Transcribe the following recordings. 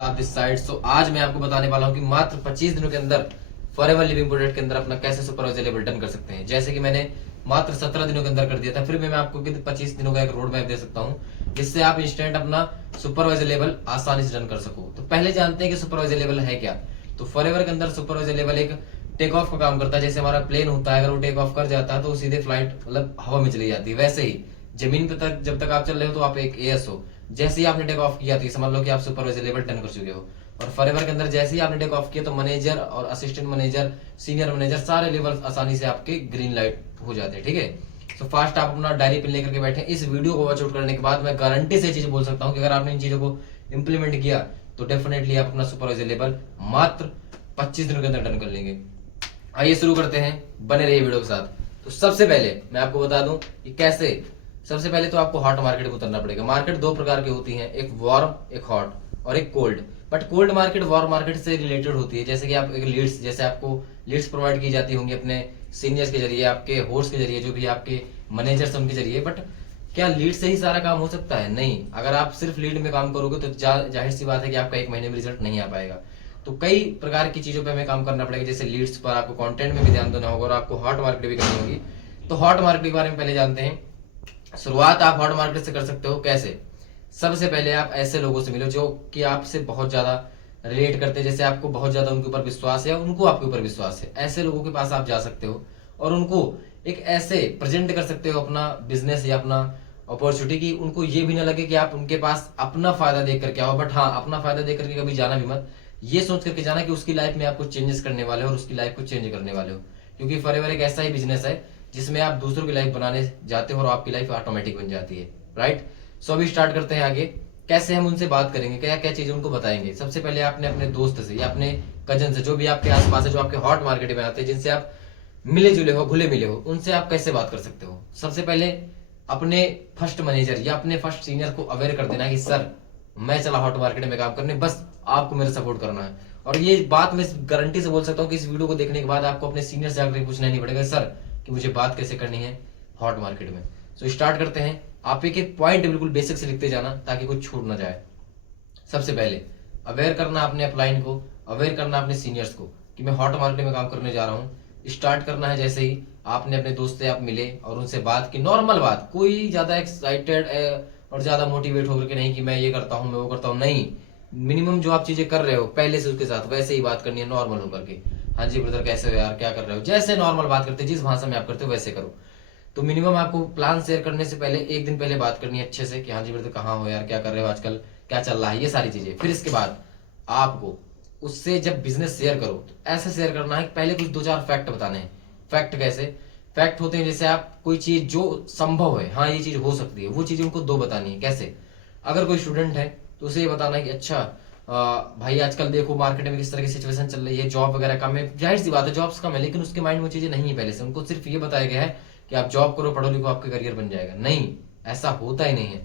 आप this side. सो आज मैं आपको बताने वाला हूँ कि मात्र 25 दिनों के अंदर फॉरएवर लिविंग प्रोडक्ट के अंदर अपना कैसे सुपरवाइजर लेवल डन कर सकते हैं। जैसे कि मैंने मात्र 17 दिनों के अंदर कर दिया था, फिर भी मैं आपको 25 दिनों का एक रोड मैप दे सकता हूँ जिससे आप इंस्टेंट अपना सुपरवाइजर लेवल आसानी से डन कर सको। तो पहले जानते हैं कि सुपरवाइजर लेवल है क्या। तो फॉरएवर के अंदर सुपरवाइजर लेवल एक टेक ऑफ का काम करता है। जैसे हमारा प्लेन होता है, अगर वो टेक ऑफ कर जाता है तो सीधे फ्लाइट मतलब हवा में चली जाती है, वैसे ही जमीन पे तक जब तक आप चल रहे हो तो आप एक एएस हो। जैसे ही आपने टेक ऑफ किया तो समझ लो कि आप सुपरवाइजर लेवल डन कर चुके हो। और फॉरएवर के अंदर जैसे ही आपने टेक ऑफ किया तो मैनेजर और असिस्टेंट मैनेजर, सीनियर मैनेजर, सारे लेवल आसानी से आपके ग्रीन लाइट हो जाते हैं। ठीक है, तो फास्ट आप अपना डायरी पेन लेकर के बैठे। इस वीडियो को वॉच आउट करने के बाद मैं गारंटी से चीज बोल सकता हूँ कि अगर आपने इन चीजों को इंप्लीमेंट किया तो डेफिनेटली आप अपना सुपरवाइजर लेवल मात्र 25 दिनों के अंदर डन कर लेंगे। आइए शुरू करते हैं, बने रहिए वीडियो के साथ। तो सबसे पहले मैं आपको बता दूं कि कैसे। सबसे पहले तो आपको हॉट मार्केट में उतरना पड़ेगा। मार्केट दो प्रकार की होती है, एक वार्म एक हॉट और एक cold. But cold market warm market से रिलेटेड होती है। जैसे कि आप एक लीड्स, जैसे आपको लीड्स प्रोवाइड की जाती होंगी अपने सीनियर्स के जरिए, आपके होस्ट के जरिए, जो भी आपके मैनेजर्स उनके जरिए। बट क्या लीड से ही सारा काम हो सकता है? नहीं। अगर आप सिर्फ लीड में काम करोगे तो जाहिर सी बात है कि आपका एक महीने में रिजल्ट नहीं आ पाएगा। तो कई प्रकार की चीजों पे हमें काम करना पड़ेगा। जैसे लीड्स पर आपको कंटेंट में भी ध्यान देना होगा और आपको हॉट मार्केट भी करनी होगी। तो हॉट मार्केट के बारे में पहले जानते हैं। शुरुआत आप हॉट मार्केट से कर सकते हो। कैसे? सबसे पहले आप ऐसे लोगों से मिलो जो कि आपसे बहुत ज्यादा रिलेट करते हैं, जैसे आपको बहुत ज्यादा उनके ऊपर विश्वास है, उनको आपके ऊपर विश्वास है। ऐसे लोगों के पास आप जा सकते हो और उनको एक ऐसे प्रेजेंट कर सकते हो अपना बिजनेस या अपना अपॉर्चुनिटी की उनको ये भी ना लगे कि आप उनके पास अपना फायदा देख करके आओ। बट हाँ, अपना फायदा देख करके कभी जाना भी मत। ये सोच करके जाना कि उसकी लाइफ में आप कुछ चेंजेस करने वाले हो और उसकी लाइफ को चेंज करने वाले हो। क्योंकि फॉरएवर एक ऐसा ही बिजनेस है जिसमें आप दूसरों की लाइफ बनाने जाते हो और आपकी लाइफ ऑटोमेटिक बन जाती है। राइट। सो अभी स्टार्ट करते हैं आगे। कैसे हम उनसे बात करेंगे, क्या क्या चीजें उनको बताएंगे। सबसे पहले आपने अपने दोस्त से या अपने कजन से, जो भी आपके आसपास है, जो आपके हॉट मार्केट में आते हैं, जिनसे आप मिले जुले हो, घुले मिले हो, उनसे आप कैसे बात कर सकते हो। सबसे पहले अपने फर्स्ट मैनेजर या अपने फर्स्ट सीनियर को अवेयर कर देना कि सर मैं चला हॉट मार्केट में काम करने, बस आपको मेरा सपोर्ट करना है। और ये बात मैं गारंटी से बोल सकता हूँ कि इस वीडियो को देखने के बाद आपको अपने सीनियर से आकर पूछना नहीं पड़ेगा सर कि मुझे बात कैसे करनी है हॉट मार्केट में। सो स्टार्ट करते हैं। आप एक एक पॉइंट बिल्कुल बेसिक से लिखते जाना ताकि कुछ छूट ना जाए। सबसे पहले अवेयर करना अपने अपलाइन को, अवेयर करना अपने सीनियर्स को कि मैं हॉट मार्केट में काम करने जा रहा हूँ। स्टार्ट करना है जैसे ही आपने अपने दोस्त से आप मिले और उनसे बात की, नॉर्मल बात, कोई ज्यादा एक्साइटेड और ज्यादा मोटिवेट होकर के नहीं कि मैं ये करता हूँ मैं वो करता हूँ, नहीं। मिनिमम जो आप चीजें कर रहे हो पहले से उसके साथ वैसे ही बात करनी है, नॉर्मल होकर के। हाँ जी ब्रदर कैसे हो यार, क्या कर रहे हो, जैसे नॉर्मल बात करते जिस भाषा में आप करते हो वैसे करो। तो मिनिमम आपको प्लान शेयर करने से पहले एक दिन पहले बात करनी है अच्छे से कि हाँ जी ब्रदर कहाँ हो यार, क्या कर रहे हो आजकल, क्या चल रहा है, ये सारी चीजें। फिर इसके बाद आपको उससे जब बिजनेस शेयर करो तो ऐसे शेयर करना है कि पहले कुछ दो चार फैक्ट बताने हैं। फैक्ट कैसे? फैक्ट होते हैं जैसे आप कोई चीज जो संभव है, हाँ ये चीज हो सकती है, वो चीज उनको दो बतानी है। कैसे? अगर कोई स्टूडेंट है तो उसे ये बताना है कि अच्छा भाई आजकल देखो मार्केट में किस तरह की सिचुएशन चल रही है, जॉब वगैरह कम है। जाहिर सी बात है जॉब्स कम है, लेकिन उसके माइंड में वो चीजें नहीं है पहले से। उनको सिर्फ ये बताया गया है कि आप जॉब करो, पढ़ो लिखो, आपका करियर बन जाएगा। नहीं, ऐसा होता ही नहीं है।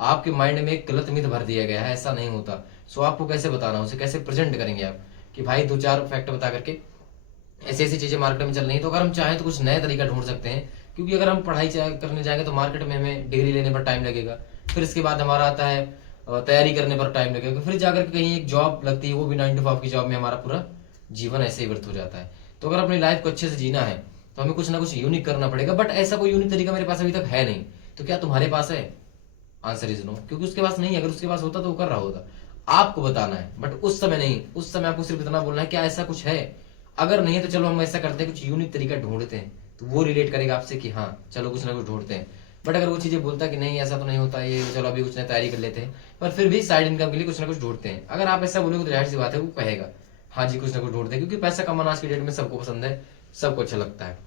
आपके माइंड में एक गलत मिथ भर दिया गया है, ऐसा नहीं होता। सो आपको कैसे बताना, उसे कैसे प्रेजेंट करेंगे आप कि भाई दो चार फैक्ट बता करके ऐसी ऐसी चीजें मार्केट में चल रही है। तो अगर हम चाहें तो कुछ नया तरीका ढूंढ सकते हैं। क्योंकि अगर हम पढ़ाई करने जाएंगे तो मार्केट में हमें डिग्री लेने पर टाइम लगेगा, फिर इसके बाद हमारा आता है तैयारी करने पर टाइम लगेगा, फिर जाकर के कहीं एक जॉब लगती है, वो भी 9 to 5 की जॉब में हमारा पूरा जीवन ऐसे ही व्यर्थ हो जाता है। तो अगर अपनी लाइफ को अच्छे से जीना है तो हमें कुछ ना कुछ यूनिक करना पड़ेगा। बट ऐसा कोई यूनिक तरीका मेरे पास अभी तक है नहीं। तो क्या तुम्हारे पास है? आंसर इज नो, क्योंकि उसके पास नहीं है। अगर उसके पास होता तो वो कर रहा होता। आपको बताना है, बट उस समय नहीं। उस समय आपको सिर्फ इतना बोलना है क्या ऐसा कुछ है। अगर नहीं है तो चलो हम ऐसा करते हैं, कुछ यूनिक तरीका ढूंढते हैं। तो वो रिलेट करेगा आपसे कि हाँ चलो कुछ ना कुछ ढूंढते हैं। बट अगर वो चीजें बोलता कि नहीं ऐसा तो नहीं होता, ये चलो अभी कुछ नई तैयारी कर लेते हैं, पर फिर भी साइड इनकम के लिए कुछ ना कुछ ढूंढते हैं, अगर आप ऐसा बोलोगे तो जाहिर सी बात है वो कहेगा हाँ जी कुछ ना कुछ ढूंढते हैं। क्योंकि पैसा कमाना आज की डेट में सबको पसंद है, सबको अच्छा लगता है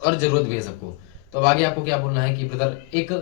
और जरूरत भी है सबको। तो अब आगे आपको क्या बोलना है कि ब्रदर एक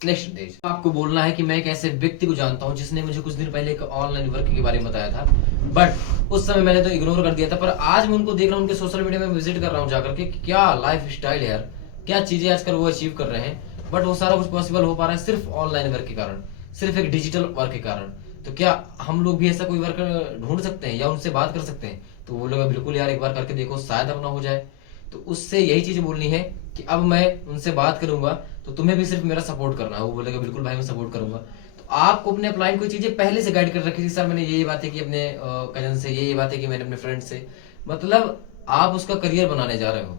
नेक्स्ट स्टेज आपको बोलना है कि मैं एक ऐसे व्यक्ति को जानता हूं जिसने मुझे कुछ दिन पहले एक ऑनलाइन वर्क के बारे में बताया था, बट उस समय मैंने तो इग्नोर कर दिया था। पर आज मैं उनको देख रहा हूं, उनके सोशल मीडिया में विजिट कर रहा हूं जाकर के, क्या लाइफ स्टाइल है यार, क्या चीजें आजकल वो अचीव कर रहे हैं। बट वो सारा कुछ पॉसिबल हो पा रहा है सिर्फ ऑनलाइन वर्क के कारण, सिर्फ एक डिजिटल वर्क के कारण। तो क्या हम लोग भी ऐसा कोई वर्क ढूंढ सकते हैं या उनसे बात कर सकते हैं? तो वो लोग बिल्कुल यार एक बार करके देखो, शायद अपना हो जाए। तो उससे यही चीज बोलनी है कि अब मैं उनसे बात करूंगा तो तुम्हें भी सिर्फ मेरा सपोर्ट करना है। वो बोलेगा बिल्कुल भाई मैं सपोर्ट करूंगा। तो आपको अपने अपलाइन कोई चीजें पहले से गाइड कर रखी थी, सर मैंने ये बातें की अपने कजन से, ये बातें की मैंने अपने फ्रेंड से, मतलब आप उसका करियर बनाने जा रहे हो,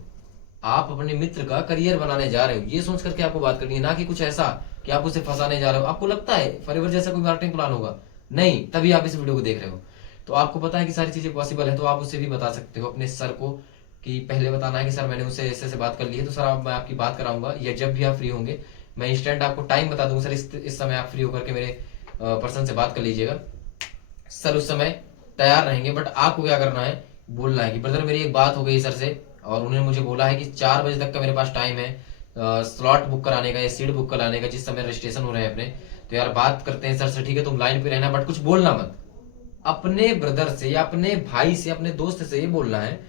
आप अपने मित्र का करियर बनाने जा रहे हो, ये सोच करके आपको बात करनी है, ना कि कुछ ऐसा कि आप उसे फंसाने जा रहे हो। आपको लगता है फॉरएवर जैसा कोई मार्केटिंग प्लान होगा? नहीं, तभी आप इस वीडियो को देख रहे हो। तो आपको पता है कि सारी चीजें पॉसिबल है, तो आप उसे भी बता सकते हो अपने सर को, कि पहले बताना है कि सर मैंने उससे ऐसे ऐसे बात कर ली है, तो सर आप मैं आपकी बात कराऊंगा, या जब भी आप फ्री होंगे मैं इंस्टेंट आपको टाइम बता दूंगा, सर इस समय आप फ्री होकर के मेरे पर्सन से बात कर लीजिएगा। सर उस समय तैयार रहेंगे, बट आपको क्या करना है, बोलना है कि ब्रदर मेरी एक बात हो गई सर से, और उन्होंने मुझे बोला है कि 4 बजे तक का मेरे पास टाइम है स्लॉट बुक कराने का या सीट बुक कराने का, जिस समय रजिस्ट्रेशन हो रहे हैं अपने। तो यार बात करते हैं सर से, ठीक है तुम लाइन पे रहना, बट कुछ बोलना मत। अपने ब्रदर से या अपने भाई से, अपने दोस्त से ये बोलना है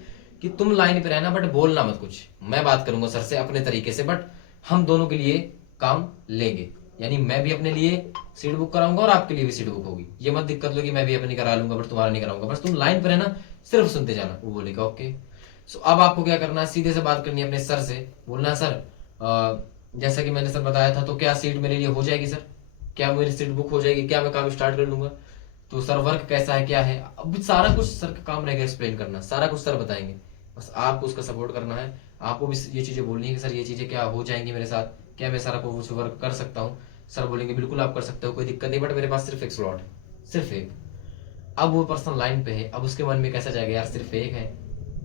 कि तुम लाइन पे रहना, बट बोलना मत कुछ, मैं बात करूंगा सर से अपने तरीके से, बट हम दोनों के लिए काम लेंगे। यानी मैं भी अपने लिए सीट बुक कराऊंगा और आपके लिए भी सीट बुक होगी, ये मत दिक्कत लो कि मैं भी अपनी करा लूंगा बट तुम्हारा नहीं कराऊंगा, बस तुम लाइन पे रहना, सिर्फ सुनते जाना। वो बोलेगा ओके। सो अब आपको क्या करना है, सीधे से बात करनी है अपने सर से, बोलना है सर जैसा कि मैंने सर बताया था, तो क्या सीट मेरे लिए हो जाएगी सर, क्या मेरी सीट बुक हो जाएगी, क्या मैं काम स्टार्ट कर लूंगा, तो सर वर्क कैसा है क्या है, अब सारा कुछ सर का काम रहेगा एक्सप्लेन करना, सारा कुछ सर बताएंगे, बस आपको उसका सपोर्ट करना है। आपको भी ये चीजें बोलनी है कि सर ये चीजें क्या हो जाएंगी मेरे साथ, क्या मैं सारा कुछ वर्क कर सकता हूँ। सर बोलेंगे बिल्कुल आप कर सकते हो, कोई दिक्कत नहीं, बट मेरे पास सिर्फ एक स्लॉट है, सिर्फ एक। अब वो पर्सन लाइन पे है, अब उसके मन में कैसा जाएगा, यार सिर्फ एक है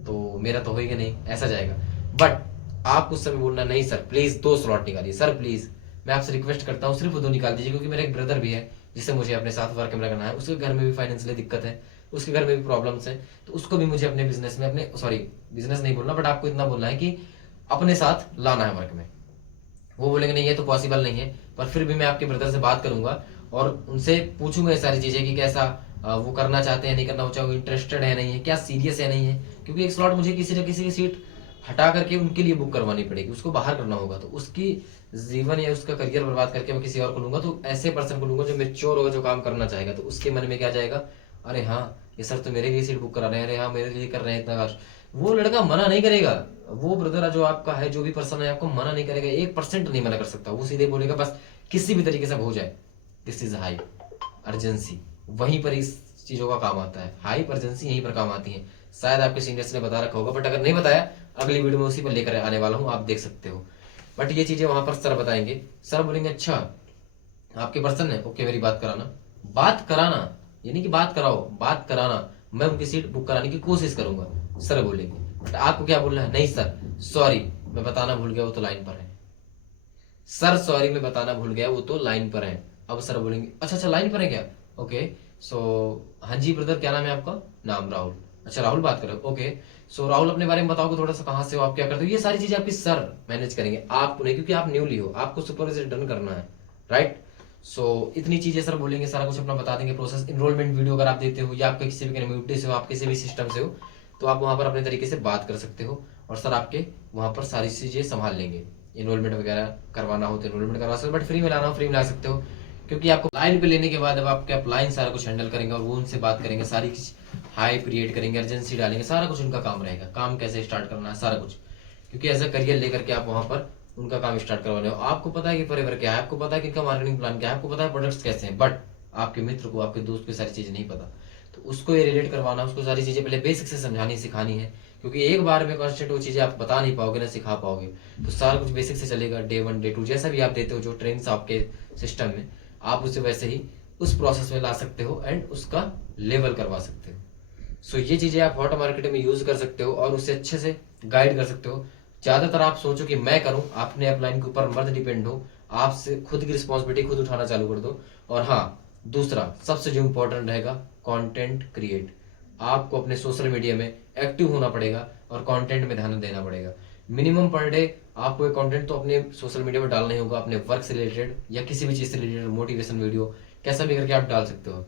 तो मेरा तो होएगा नहीं, ऐसा जाएगा। बट आप उस समय बोलना नहीं सर प्लीज 2 स्लॉट निकालिए, सर प्लीज मैं आपसे रिक्वेस्ट करता हूँ सिर्फ 2 निकाल दीजिए, क्योंकि मेरा एक ब्रदर भी है जिससे मुझे अपने साथ वर्क में रखना है, उसके घर में भी फाइनेंशियली दिक्कत है, उसके घर में भी प्रॉब्लम्स है, तो उसको भी मुझे अपने बिजनेस में, अपने सॉरी बिजनेस नहीं बोलना, बट आपको इतना बोलना है कि अपने साथ लाना है वर्क में। वो बोलेंगे नहीं ये तो पॉसिबल नहीं है, पर फिर भी मैं आपके ब्रदर से बात करूंगा और उनसे पूछूंगा ये सारी चीजें कि कैसा वो करना चाहते हैं नहीं करना चाहे, इंटरेस्टेड है नहीं है, क्या सीरियस है नहीं है, क्योंकि एक स्लॉट मुझे किसी न किसी की सीट हटा करके उनके लिए बुक करवानी पड़ेगी, उसको बाहर करना होगा, तो उसकी जीवन या उसका करियर बर्बाद करके मैं किसी और को लूंगा, तो ऐसे पर्सन को लूंगा जो मेच्योर होगा, जो काम करना चाहेगा, तो उसके मन में क्या जाएगा, अरे हाँ ये सर तो मेरे लिए सीट बुक करा रहे हैं, अरे हाँ मेरे लिए कर रहे हैं इतना काश। वो लड़का मना नहीं करेगा, वो ब्रदर जो आपका है, जो भी पर्सन है आपको मना नहीं करेगा, 1% नहीं मना कर सकता, वो सीधे बोलेगा बस किसी भी तरीके से हो जाए, दिस इज हाई अर्जेंसी। वहीं पर इस चीजों का काम आता है, हाई अर्जेंसी यहीं पर काम आती है। शायद आपके सीनियर्स ने बता रखा होगा, बट अगर नहीं बताया अगली वीडियो में उसी पर लेकर आने वाला हूं, आप देख सकते हो। बट ये चीजें वहां पर सर बताएंगे, सर बोलेंगे अच्छा आपके पर्सन है, ओके मेरी बात कराना, बात कराना यानी कि बात कराओ, बात कराना, मैं उनकी सीट बुक कराने की कोशिश करूंगा, सर बोलेंगे। बट आपको क्या बोलना है, नहीं सर सॉरी मैं बताना भूल गया वो तो लाइन पर है, सर सॉरी मैं बताना भूल गया वो तो लाइन पर है। अब सर बोलेंगे अच्छा अच्छा लाइन पर है क्या, ओके सो हाँ जी ब्रदर क्या नाम है आपका, नाम राहुल, अच्छा राहुल बात करो, ओके सो राहुल अपने बारे में बताओगे थोड़ा सा, कहाँ से हो आप, क्या करते हो, ये सारी चीजें आपकी सर मैनेज करेंगे, आपको नहीं, क्योंकि आप न्यूली हो, आपको सुपरवाइजर डन करना है, राइट। सो इतनी चीजें सर बोलेंगे, सारा कुछ अपना बता देंगे प्रोसेस। इनरोलमेंट वीडियो अगर आप देते हो या आपके किसी भी कम्युनिटी से हो, आप किसी भी सिस्टम से हो, तो आप वहां पर अपने तरीके से बात कर सकते हो, और सर आपके वहां पर सारी चीजें संभाल लेंगे। इनरोलमेंट वगैरह करवाना हो तो इनरोलमेंट करवा सकते हो, बट फ्री में लाना हो फ्री में ला सकते हो, क्योंकि आपको लाइन पे लेने के बाद अब आपके अपलाइन सारा कुछ हैंडल करेंगे, और वो उनसे बात करेंगे, सारी चीज हाई क्रिएट करेंगे, अर्जेंसी डालेंगे, सारा कुछ उनका काम रहेगा, काम कैसे स्टार्ट करना है सारा कुछ, क्योंकि एज अ करियर लेकर के आप वहां पर उनका काम स्टार्ट करवाने हो। आपको पता है कि फॉरएवर क्या है, आपको पता है कि इनका मार्केटिंग प्लान क्या है, आपको पता है प्रोडक्ट्स कैसे हैं, बट आपके मित्र को, आपके दोस्त को सारी चीजें नहीं पता, तो उसको ये रिलेट करवाना, उसको सारी चीजें पहले बेसिक से समझानी सिखानी है, क्योंकि एक बार में कॉन्स्टेंट वो चीजें आप बता नहीं पाओगे ना सिखा पाओगे, तो सारा कुछ बेसिक से चलेगा, डे 1 डे 2 जैसा भी आप देते हो, जो ट्रेनिंग्स आपके सिस्टम में, आप उसे वैसे ही उस प्रोसेस में ला सकते हो एंड उसका लेवल करवा सकते हो। सो ये चीजें आप हॉट मार्केटिंग में यूज कर सकते हो और उससे अच्छे से गाइड कर सकते हो। ज्यादातर आप सोचो कि मैं करूं, अपने अपलाइन के ऊपर मत डिपेंड हो, आपसे खुद की रिस्पॉन्सिबिलिटी खुद उठाना चालू कर दो। और हाँ दूसरा सबसे जो इंपॉर्टेंट रहेगा, कंटेंट क्रिएट, आपको अपने सोशल मीडिया में एक्टिव होना पड़ेगा और कंटेंट में ध्यान देना पड़ेगा। मिनिमम पर डे आपको एक कंटेंट तो अपने सोशल मीडिया में डालना ही होगा, अपने वर्क से रिलेटेड या किसी भी चीज से रिलेटेड, मोटिवेशन वीडियो कैसा भी करके आप डाल सकते हो।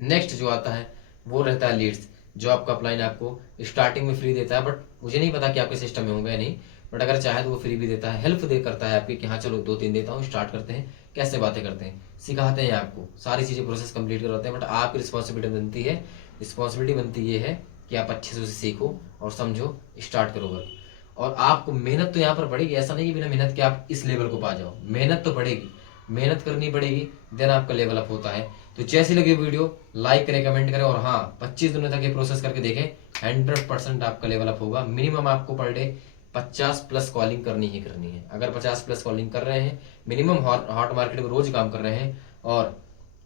नेक्स्ट जो आता है वो रहता है लीड्स, जो आपका अपलाइन आपको स्टार्टिंग में फ्री देता है, बट मुझे नहीं पता कि आपके सिस्टम में होंगे या नहीं, बट अगर चाहे तो वो फ्री भी देता है, हेल्प दे करता है आपकी कि हाँ चलो 2-3 देता हूँ, स्टार्ट करते हैं, कैसे बातें करते हैं, सिखाते हैं आपको, सारी चीजें प्रोसेस कंप्लीट करवाते हैं, बट आपकी रिस्पॉन्सिबिलिटी बनती ये है कि आप अच्छे से उसे सीखो और समझो, स्टार्ट करो वर्क। और आपको मेहनत तो यहाँ पर पड़ेगी, ऐसा नहीं कि बिना मेहनत के आप इस लेवल को पा जाओ, मेहनत तो पड़ेगी। मेहनत करनी पड़ेगी, देन आपका लेवल अप होता है। तो जैसी लगी वीडियो लाइक करें, कमेंट करें, और हाँ 25 दिनों तक ये प्रोसेस करके देखें, 100% आपका लेवल अप होगा। मिनिमम आपको पर डे 50 प्लस कॉलिंग करनी ही करनी है। अगर 50 प्लस कॉलिंग कर रहे हैं, मिनिमम हॉट मार्केट में रोज काम कर रहे हैं, और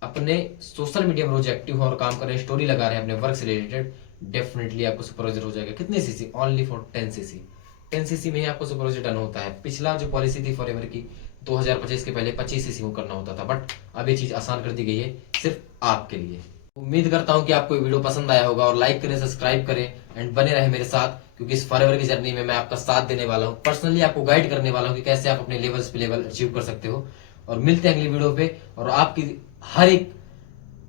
अपने सोशल मीडिया में रोज एक्टिव और काम कर रहे हैं, स्टोरी लगा रहे हैं अपने वर्क से रिलेटेड, डेफिनेटली आपको सुपरवाइजर हो जाएगा। कितने CC? Only for 10 CC. 10 CC में ही आपको सुपरवाइजर डन होता है। पिछला जो पॉलिसी थी फॉरएवर की 2025 के पहले 25 सीसी को करना होता था, बट अब ये चीज आसान कर दी गई है सिर्फ आपके लिए। उम्मीद करता हूं कि आपको ये वीडियो पसंद आया होगा, और लाइक करें, सब्सक्राइब करें, एंड बने रहे मेरे साथ, क्योंकि इस फॉरएवर की जर्नी में मैं आपका साथ देने वाला हूं, पर्सनली आपको गाइड करने वाला हूं कि कैसे आप अपने लेवल्स पे लेवल अचीव कर सकते हो। और मिलते हैं अगली वीडियो पे, और आपकी हर एक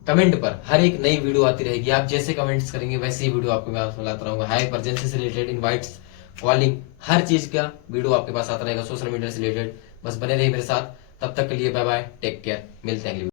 कमेंट पर हर एक नई वीडियो आती रहेगी। आप जैसे कमेंट्स करेंगे वैसे ही वीडियो आपको मैं लाता रहूंगा। हाई इमरजेंसी से रिलेटेड, इनवाइट्स, कॉलिंग, हर चीज का वीडियो आपके पास आता रहेगा सोशल मीडिया से रिलेटेड। बस बने रहिए मेरे साथ, तब तक के लिए बाय बाय, टेक केयर, मिलते हैं अगली